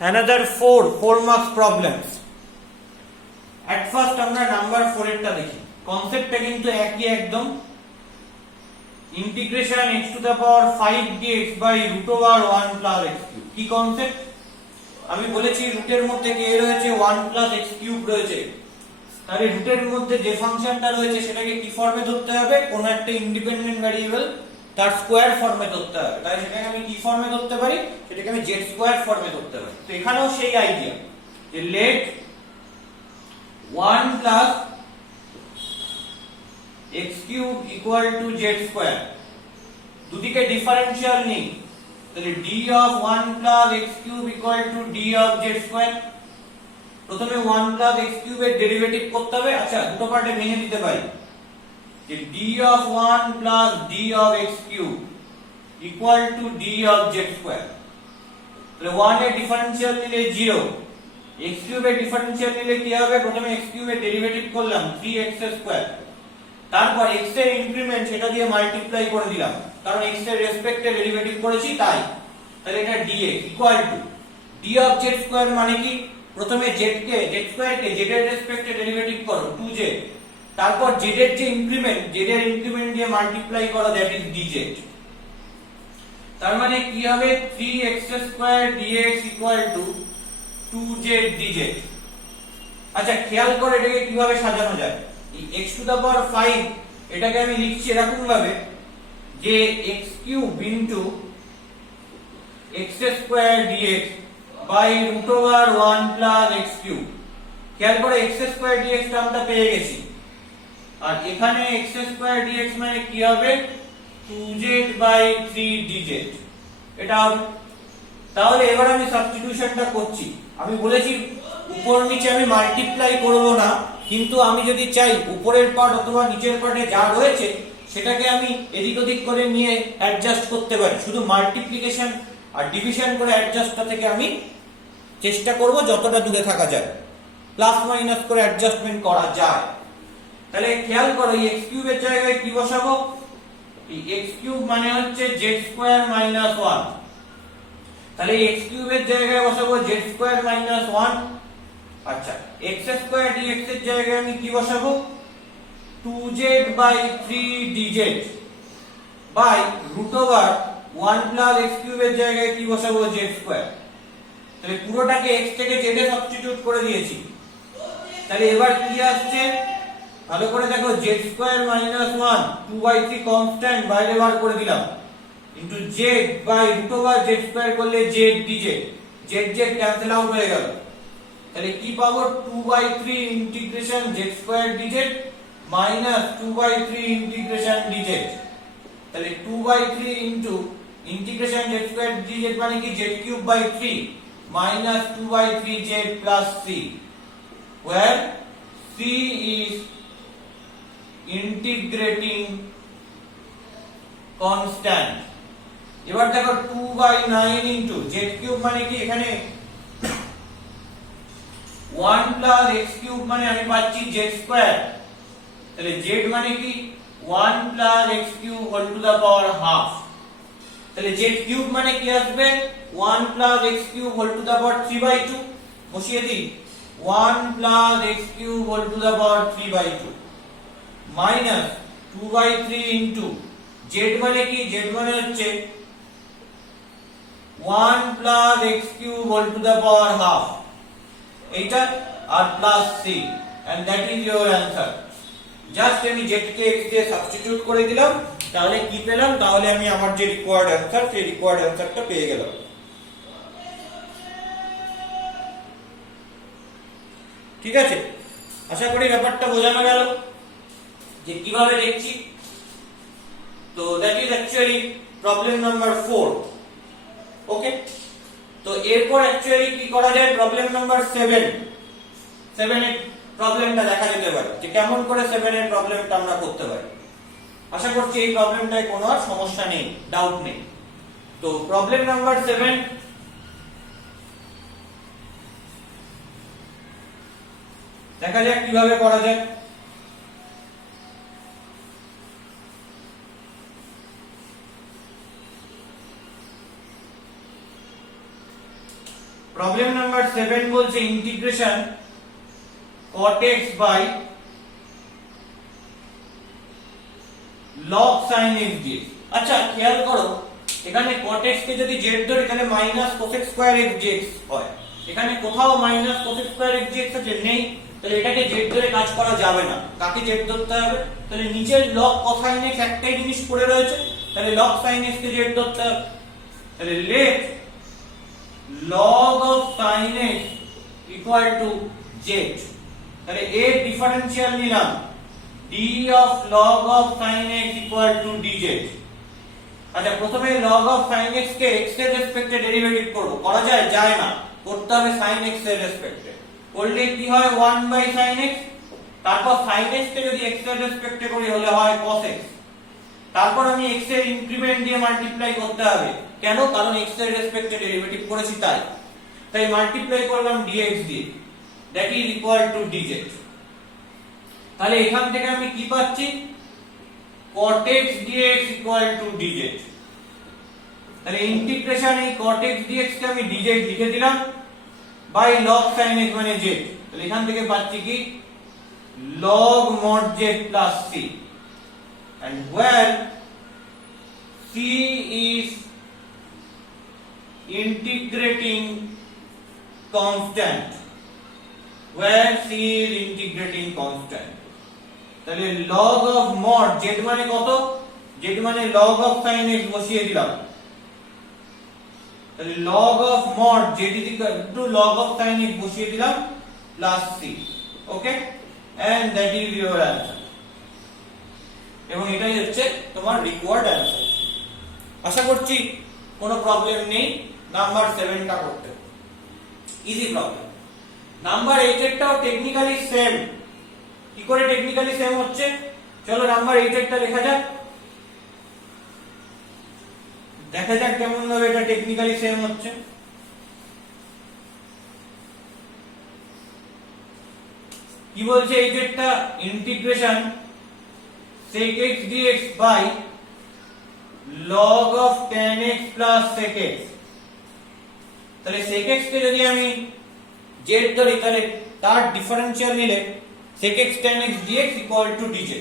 another four marks problems. At first আমরা number 4 এরটা দেখি। কনসেপ্টটা কিন্তু একই একদম। Integration x to the power 5 dx by root over 1 plus x cube. কি কনসেপ্ট? আমি বলেছি রুটের মধ্যে কে রয়েছে 1 প্লাস x কিউব রয়েছে। তাহলে রুটের মধ্যে যে ফাংশনটা রয়েছে সেটাকে কি ফর্মে ধরতে হবে? কোন একটা ইন্ডিপেন্ডেন্ট ভ্যারিয়েবল তার স্কয়ার ফর্মে ধরতে হবে। তাহলে সেটাকে আমি কি ফর্মে ধরতে পারি? সেটাকে আমি z স্কয়ার ফর্মে ধরতে পারি। তো এখানেও সেই আইডিয়া যে let 1 plus x cube equal to z square, দুদিকে ডিফারেনশিয়াল নিই, তাহলে d of 1 plus x cube equal to d of z square। প্রথমে 1 plus x cube এর ডেরিভেটিভ করতে হবে। আচ্ছা, দুটো পার্টে ভেঙে দিতে পারি যে d of 1 plus d of x cube equal to d of z square। তাহলে 1 এর ডিফারেনশিয়াল নিলে 0, x cube এর ডিফারেনশিয়াল নিলে কি হবে? প্রথমে x cube এর ডেরিভেটিভ করলাম 3x স্কয়ার, তারপর x এর ইনক্রিমেন্ট সেটা দিয়ে মাল্টিপ্লাই করে দিলাম, কারণ x এর রেসপেক্টে ডেরিভেটিভ করেছি তাই। তাহলে এটা dx equal to d of z square মানে কি? প্রথমে z স্কয়ারকে z এর রেসপেক্টে ডেরিভেটিভ করো 2z, তারপর z এর যে ইনক্রিমেন্ট দিয়ে মাল্টিপ্লাই করো, দ্যাট ইজ dz। তার মানে কি হবে? 3x square dx equal to 2z dz। আচ্ছা, খেয়াল করে এটাকে কিভাবে সাজানো যায়। এই x টু দা পাওয়ার 5 এটাকে আমি লিখছি এরকম ভাবে যে x cube into x square dx by root over 1 plus x cube. খেয়াল করে x স্কয়ার dx টার্মটা পেয়ে গেছি, আর এখানে x স্কয়ার dx মানে কি হবে? 2z বাই 3 dz এটা হবে। তাহলে এবার আমি সাবস্টিটিউশনটা করছি। আমি বলেছি উপর নিচে আমি মাল্টিপ্লাই করব না, কিন্তু আমি যদি চাই উপরের পার্ট অথবা নিচের পার্টে যা রয়েছে সেটাকে আমি এদিক ওদিক করে নিয়ে অ্যাডজাস্ট করতে পারি। শুধু মাল্টিপ্লিকেশন আর ডিভিশন করে অ্যাডজাস্টটা থেকে আমি চেষ্টা করব যতটা দূরে থাকা যায়, প্লাস মাইনাস করে অ্যাডজাস্টমেন্ট করা যায়। তাহলে খেয়াল করো এই x কিউবের জায়গায় কি বসাবো? এই x কিউব মানে হচ্ছে z স্কয়ার মাইনাস 1। তাহলে x কিউবের জায়গায় বসাবো z স্কয়ার মাইনাস 1। আচ্ছা, x স্কয়ার dx এর জায়গায় আমি কি বসাবো? 2z by 3 dz by root over 1 plus x কিউবের জায়গায় কি বসাবো? z square. তাহলে পুরোটাকে x থেকে z এ সাবস্টিটিউট করে দিয়েছি। তাহলে এবার কি আসছে ভালো করে দেখো, z স্কয়ার মাইনাস 1 2/3 কনস্ট্যান্ট বাইরে বার করে দিলাম, into z by root over z square করলে z dz, z cancel out হয়ে গেল। তাহলে কি পাবো? 2/3 integration z square dz minus 2/3 integration dz। তাহলে 2/3 into integration z square dz মানে কি? z cube by 3 minus 2/3 z plus c, where c is integrating constant। এবার দেখো 2/9 ইনটু z কিউব মানে কি? এখানে 1 প্লাস x কিউব মানে আমি পাচ্ছি z স্কয়ার। তাহলে z মানে কি? 1 plus x cube whole to the power half. তাহলে z কিউব মানে কি আসবে? 1 plus x cube whole to the power 3/2। বসিয়ে দিই 1 plus x cube whole to the power 3/2 minus 2/3 into z মানে কি? z মানে হচ্ছে 1 plus x cube whole to the power half, এইটা আর plus c, and that is your answer। Just আমি z কে x দিয়ে সাবস্টিটিউট করে দিলাম, তাহলে কি পেলাম? তাহলে আমি আমার যে রিকোয়ার্ড অ্যানসার সেই রিকোয়ার্ড অ্যানসারটা পেয়ে গেলাম। ঠিক আছে, আশা করি ব্যাপারটা বোঝানো গেল যে কিভাবে দেখছি। তো that is actually problem number 4। ওকে, তো এরপর অ্যাকচুয়ালি কি করা যায়? প্রবলেম নাম্বার 7 এর প্রবলেমটা দেখা যেতে পারে যে কেমন করে 7 এর প্রবলেমটা আমরা করতে পারি। আশা করছি এই প্রবলেমটায় কোনো আর সমস্যা নেই, ডাউট নেই। তো প্রবলেম নাম্বার 7 দেখা যাক কিভাবে করা যায়। প্রবলেম নাম্বার 7 বলছে integration cot x by log sin x dx। আচ্ছা খেয়াল করো এখানে cot x কে যদি z ধরি তাহলে minus cos x square x dx হয়, এখানে কোথাও minus cos x square x dx আছে নেই, তাহলে এটাকে z ধরে কাজ করা যাবে না, কাকে z ধরতে হবে, তাহলে নিচের log cosine x একটাই জিনিস পড়ে রয়েছে, তাহলে log sin x কে z ধরতে হবে, তাহলে let log of sin x equal to z, তাহলে a ডিফারেনশিয়াল নিলাম d of log of sin x equal to dz। আচ্ছা প্রথমে log of sin x K x এর রেসপেক্টে ডেরিভেটিভ করব, করা যায়? যায় না, করতে হবে sin x এর রেসপেক্টে, করলে কি হয় 1 বাই sin x, তারপর sin x কে যদি x এর রেসপেক্টে করি হলে হয় cos x, তারপর আমি x এর ইনক্রিমেন্ট দিয়ে মাল্টিপ্লাই করতে হবে, কেন? কারণ x এর রেসপেক্টে ডেরিভেটিভ করেছি তাই মাল্টিপ্লাই করলাম dx দিয়ে, that is equal to dz। তাহলে এখান থেকে আমি কি পাচ্ছি? cot x dx equal to dz। তাহলে ইন্টিগ্রেশন এই cot x dx কে আমি dz লিখে দিলাম বাই log sin x মানে z, তাহলে এখান থেকে পাচ্ছি কি log mod z plus c, and where c is integrating constant, where c is integrating constant, তাহলে log of mod z মানে কত? z মানে log of sin x বসিয়ে দিলাম, তাহলে log of mod z is equal to log of sin x বসিয়ে দিলাম plus c, okay, and that is your answer, এবং এটাই হচ্ছে তোমার রিকোয়ার্ড অ্যানসার। আশা করছি কোনো প্রবলেম নেই নাম্বার 7টা করতে, ইজি প্রবলেম। নাম্বার 8 এরটাও টেকনিক্যালি সেম। কি করে টেকনিক্যালি সেম হচ্ছে? চলো নাম্বার 8 এরটা লেখা যাক, দেখা যাক কেমন ভাবে এটা টেকনিক্যালি সেম হচ্ছে। কি বলছে এই যেটা integration sec x dx by log of tan x plus sec x, তাহলে sec x কে যদি আমি z ধরি তাহলে তার ডিফারেনশিয়াল নিলে sec x tan x dx equal to dz।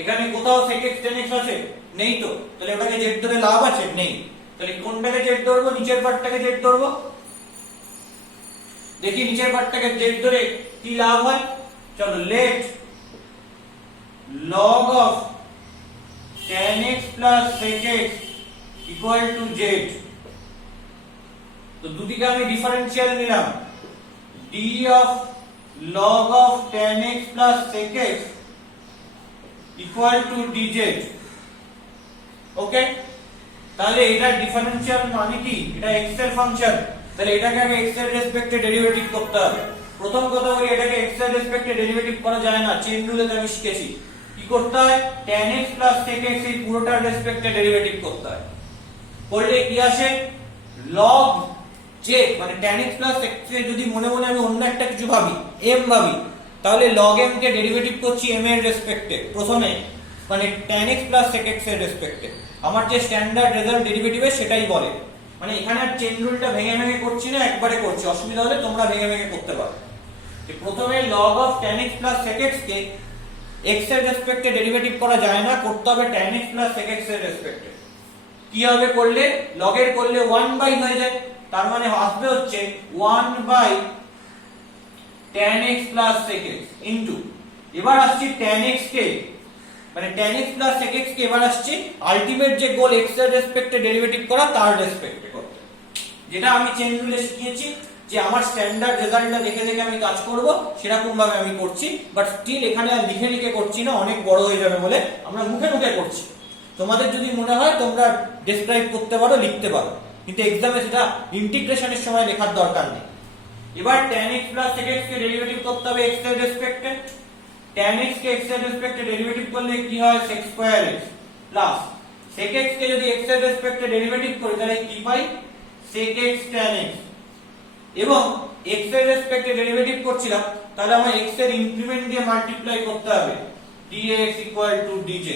এখানে কোথাও sec x tan x আছে? নেই তো, তাহলে ওটাকে z ধরে লাভ আছে? নেই, তাহলে কোনটাকে z ধরবো? নিচের পার্টটাকে z ধরবো, দেখি নিচের পার্টটাকে z ধরে কি লাভ হয়। চলো let log of tan x plus sec x equal to z, তো দুটিকে আমি ডিফারেনশিয়াল নিলাম d of log of tan x plus sec x equal to dz, ওকে। তাহলে এটা ডিফারেনশিয়াল মানে কি? এটা x এর ফাংশন, তাহলে এটাকে আগে x এর রেসপেক্টে ডেরিভেটিভ করতে হবে। প্রথম কথা বলি এটাকে x এর রেসপেক্টে ডেরিভেটিভ করা যায় না, চেইন রুলে আমি শিখেছি কি করতে হয়, tan x plus sec x এই পুরোটার রেসপেক্টে ডেরিভেটিভ করতে হয়, করলে কি আসে log j, মানে tan x plus sec x যদি মনে মনে আমি অন্য একটা কিছু ভাবি m ভাবি, তাহলে log m কে ডেরিভেটিভ করছি m এর রেসপেক্টে প্রথমে, মানে tan x plus sec x এর রেসপেক্টে। আমার যে স্ট্যান্ডার্ড রেজাল্ট ডেরিভেটিভ সেটাই বলে, মানে এখানে আর চেইন রুলটা ভেঙে ভেঙে করছি না, একবারে করছি, অসুবিধা হলে তোমরা ভেঙে ভেঙে করতে পারো। প্রথমে log of tan x plus sec x K x এর রেসপেক্টে ডেরিভেটিভ করা যায় না, করতে হবে tan x plus sec x এর রেসপেক্টে। কি হবে করলে? log এর করলে 1 বাই হয়ে যায়, তার মানে আসবে হচ্ছে 1 by tan x plus sec x into, এবার আসছে tan x কে, মানে tan x plus sec x কে এবার আসছে আলটিমেট যে গোল x এর রেসপেক্টে ডেরিভেটিভ করা তার রেসপেক্টে করতে, যেটা আমি চেইন রুলে শিখিয়েছি যে আমার স্ট্যান্ডার্ড রেজাল্টটা দেখে দেখে আমি কাজ করব, সেরকম ভাবে আমি করছি, বাট স্টিল এখানে আর লিখে লিখে করছি না, অনেক বড় হয়ে যাবে বলে আমরা মুখে মুখে করছি। তোমাদের যদি মনে হয় তোমরা ডেসক্রাইব করতে পারো, লিখতে পারো, কিন্তু এক্সামে সেটা ইন্টিগ্রেশনের সময় লেখার দরকার নেই। এবার tan x plus sec x কে ডেরিভেটিভ করতে হবে x এর রেসপেক্টে, tan x কে x এর রেসপেক্টে ডেরিভেটিভ করলে কি হয় sec square x plus sec x কে যদি x এর রেসপেক্টে ডেরিভেটিভ করি তাহলে কি পাই sec x tan x, এবং x এর রেসপেক্টে ডেরিভেটিভ করছিলাম তাহলে আমার x এর ইনক্রিমেন্ট দিয়ে মাল্টিপ্লাই করতে হবে dx equal to dz।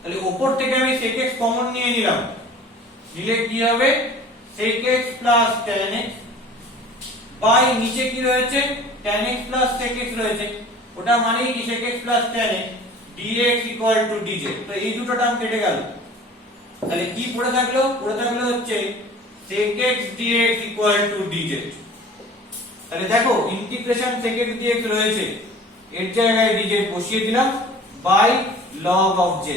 তাহলে উপর থেকে আমি sec x কমন নিয়ে নিলাম, নিলে কি হবে sec x plus tan x by নিচে কি রয়েছে tan x plus sec x রয়েছে, ওটা মানে কি sec x plus tan x dx equal to dz। তো এই দুটো টার্ম কেটে গেল, তাহলে কি পড়ে থাকলো হচ্ছে sec x dx equal to dz। তাহলে দেখো ইন্টিগ্রেশন sec x dx রয়েছে, এর জায়গায় dz বসিয়ে দিলাম by log of z,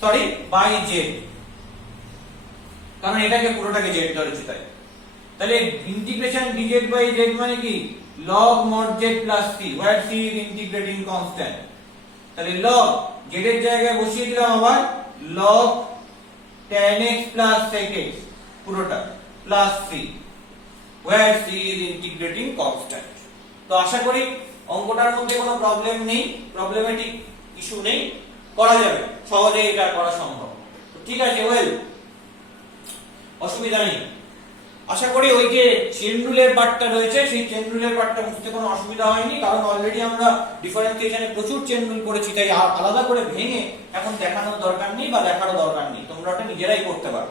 sorry by z, কারণ এটাকে পুরোটাকে z ধরেছি তাই। তাহলে ইন্টিগ্রেশন dz বাই z মানে কি log mod z plus c, where c is integrating constant। তাহলে log z এর জায়গায় বসিয়ে দিলাম আবার log tan x plus sec x পুরোটা plus c, where c is integrating constant। তো আশা করি অঙ্কটার মধ্যে কোনো প্রবলেম নেই, প্রবলেমেটিক ইস্যু নেই, করা যাবে সহজে, এটা করা সম্ভব। ঠিক আছে, ওয়েল অসুবিধা নেই। আশা করি ওই যে চেন রুলের পার্টটা রয়েছে সেই চেন রুলের পার্টটা বুঝতে কোনো অসুবিধা হয়নি, কারণ অলরেডি আমরা ডিফারেন্সিয়েশনে প্রচুর চেন রুল করেছি, তাই আলাদা করে ভেঙে এখন দেখানোর দরকার নেই বা দেখারও দরকার নেই, তোমরা ওটা নিজেরাই করতে পারো।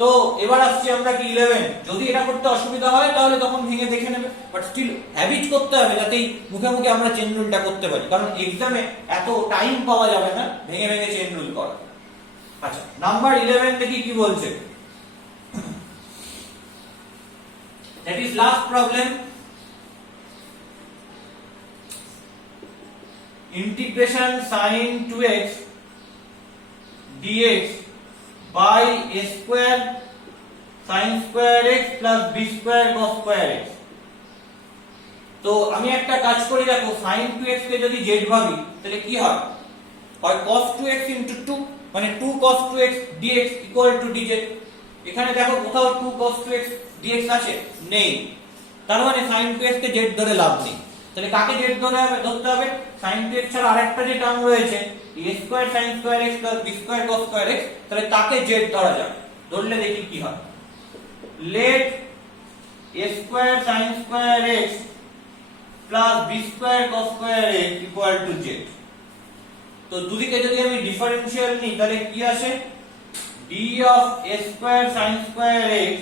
তো এবার আসছি আমরা কি 11। যদি এটা করতে অসুবিধা হয় তাহলে তখন ভেঙে দেখে নেবে, বাট স্টিল হ্যাবিট করতে হবে যাতে মুখে মুখে আমরা চেন রুলটা করতে পারি, কারণ এক্সামে এত টাইম পাওয়া যাবে না ভেঙে ভেঙে চেন রুল করা। আচ্ছা, নাম্বার 11 দেখি কি বলছে। That is last problem. Integration sin 2x dx by a square sin square x plus b square cos square x। তো আমি একটা কাজ করি, দেখো sin 2x কে যদি z ভাবি তাহলে কি হয়, হয় cos 2x into 2 মানে 2 cos 2x dx equal to dz। এখানে দেখো কোথাও 2 cos 2x dx আছে নেই, তার মানে sin 2x কে z ধরে লাভ নেই। তাহলে কাকে z ধরতে হবে, sin 2x ছাড়া আরেকটা যে টার্ম রয়েছে a square sin square x plus b square cos square x, তাহলে তাকে z ধরা যাক। ধরলে দেখি কি হয়, let a square sin square x plus b square cos square x equal to z। তো দুদিকে যদি আমি ডিফারেনশিয়াল নিই তাহলে কি আসে, d of a square sin square x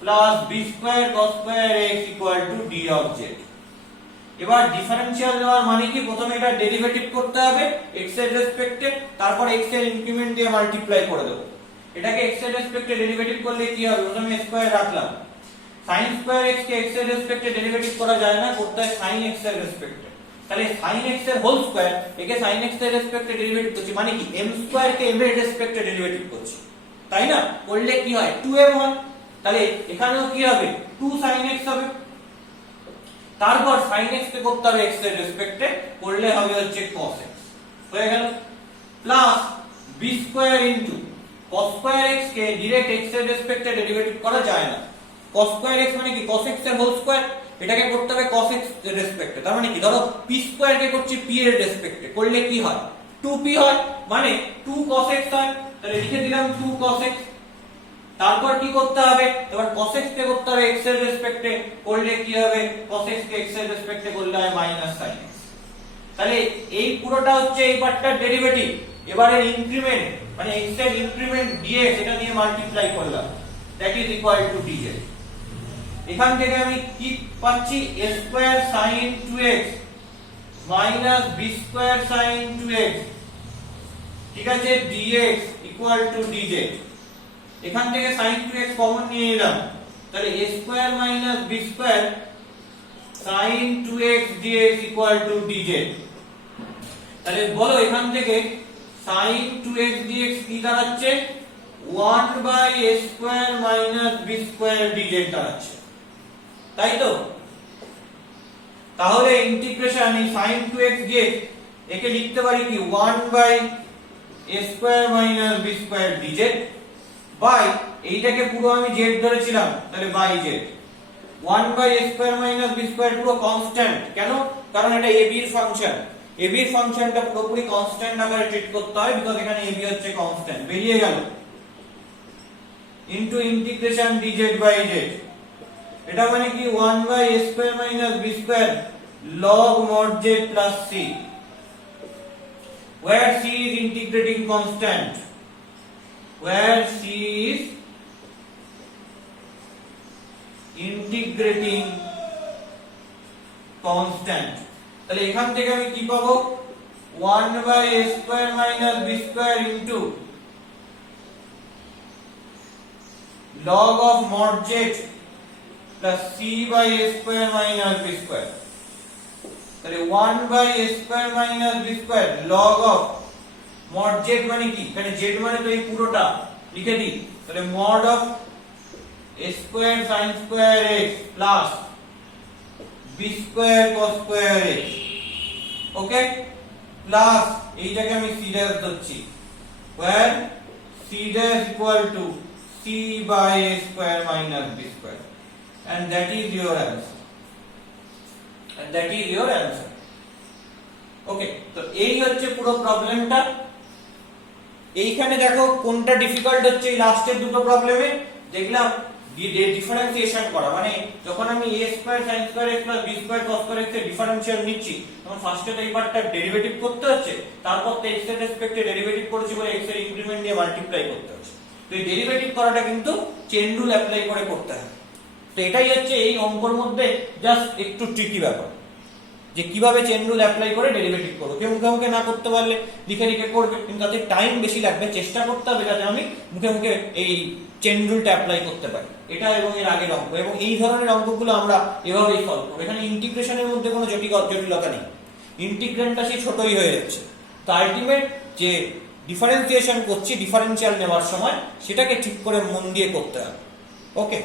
plus b square cos square x equal to d of z। এবার differential নেওয়ার মানে কি, প্রথমে এটা ডেরিভেটিভ করতে হবে x এর রেসপেক্টে, তারপর x এর ইনক্রিমেন্ট দিয়ে মাল্টিপ্লাই করে দেব। এটাকে x এর রেসপেক্টে ডেরিভেটিভ করলে কি হবে, প্রথমে স্কয়ার রাখলাম, sin স্কয়ার x কে x এর রেসপেক্টে ডেরিভেটিভ করা যায় না, করতে হয় sin x এর রেসপেক্টে। তাহলে sin x এর হোল স্কয়ার একে sin x এর রেসপেক্টে ডেরিভেটিভ করছি, মানে কি m স্কয়ার কে m এর রেসপেক্টে ডেরিভেটিভ করছি, তাই না? করলে কি হয় 2m হয়, তাহলে এখানেও কি হবে 2 sin x হবে, তারপর sin x কে করতে হবে x এর রেসপেক্টে, করলে হবে হচ্ছে cos x, হয়ে গেল, plus b square into cos square x কে ডাইরেক্ট x এর রেসপেক্টে ডেরিভেটিভ করা যায় না, cos স্কয়ার x মানে কি cos x এর হোল স্কয়ার, এটাকে করতে হবে cos x এর রেসপেক্টে, তার মানে কি ধরো p স্কয়ার কে করছি p এর রেসপেক্টে, করলে কি হয় 2p হয়, মানে 2 cos x হয়, তাহলে লিখে দিলাম 2 cos x। তারপর কি করতে হবে, এবার cos x কে করতে হবে x এর রেসপেক্টে, করলে কি হবে cos x কে x এর রেসপেক্টে করলে হয় মাইনাস sin x। তাহলে এই পুরোটা হচ্ছে এই পার্টটার ডেরিভেটিভ, এবারে ইনক্রিমেন্ট মানে x এর ইনক্রিমেন্ট dx এটা দিয়ে মাল্টিপ্লাই করলাম, that is equal to dz। এখান থেকে আমি কি পাচ্ছি, a square sin 2x minus b square sin 2x, ঠিক আছে, dx ইকুয়াল টু dz। এখান থেকে sin 2x কমন নিয়ে নিলাম, তাহলে a square minus b square sin 2x dx equal to dz। তাহলে বলো এখান থেকে sin 2x dx কি দাঁড়াচ্ছে, 1 by a square minus b square dz দাঁড়াচ্ছে, তাই তো? তাহলে ইন্টিগ্রেশন এই sin 2x dx একে লিখতে পারি কি 1 by a square minus b square dz by এইটাকে পুরো আমি z ধরেছিলাম, তাহলে by z 1 by a square minus b square পুরো কনস্ট্যান্ট, কেন? কারণ এটা ab এর ফাংশন, ab এর ফাংশনটা পুরোপুরি কনস্ট্যান্ট আকারে ট্রিট করতে হয়, বিকজ এখানে ab হচ্ছে কনস্ট্যান্ট, বেরিয়ে গেল into integration dz by z। এটা মানে কি 1 by a square minus b square log mod z plus c, where c is integrating constant, where c is integrating constant. তাহলে এখান থেকে আমি কি পাবো 1/a² - b² log of mod z plus c/a² - b²। তাহলে 1/a² - b² log of mod z মানে কি, এখানে z মানে তো এই পুরোটা লিখে দিই। তাহলে mod of a² sin² x plus b² cos² x, okay, plus এইটাকে আমি c' ধরছি, where c' equal to c/a² - b², and that is your answer। ওকে, তো এই হচ্ছে পুরো প্রবলেমটা। এইখানে দেখো কোনটা ডিফিকাল্ট হচ্ছে, এই লাস্টের দুটো প্রবলেমে দেখলাম ডিফারেন্সিয়েশন করা, মানে যখন আমি a² sin² x plus b² cos² x এর ডিফারেন্সিয়াল নিচ্ছি তখন ফার্স্টে তো এই পার্টটা ডেরিভেটিভ করতে হচ্ছে, তারপর তো x এর রেসপেক্টে ডেরিভেটিভ করেছি বলে x এর ইনক্রিমেন্ট দিয়ে মাল্টিপ্লাই করতে হচ্ছে। তো এই ডেরিভেটিভ করাটা কিন্তু চেইন রুল অ্যাপ্লাই করে করতে হয়। তো এটাই হচ্ছে এই অঙ্কর মধ্যে জাস্ট একটু ট্রিকি ব্যাপার, যে কিভাবে চেইন রুল অ্যাপ্লাই করে ডেরিভেটিভ করব। কেউ মুখে মুখে না করতে পারলে লিখে লিখে করবে, কিন্তু তাতে টাইম বেশি লাগবে। চেষ্টা করতে হবে যাতে আমি মুখে মুখে এই চেইন রুলটা অ্যাপ্লাই করতে পারি। এটা এবং এর আগের অঙ্ক এবং এই ধরনের অঙ্কগুলো আমরা এভাবেই সলভ করব। এখানে ইন্টিগ্রেশনের মধ্যে কোনো জটিলতা নেই, ইন্টিগ্রেন্টটা সেই ছোটই হয়ে যাচ্ছে। তো আলটিমেট যে ডিফারেন্সিয়েশন করছি, ডিফারেন্সিয়াল নেওয়ার সময় সেটাকে ঠিক করে মন দিয়ে করতে হবে। ওকে।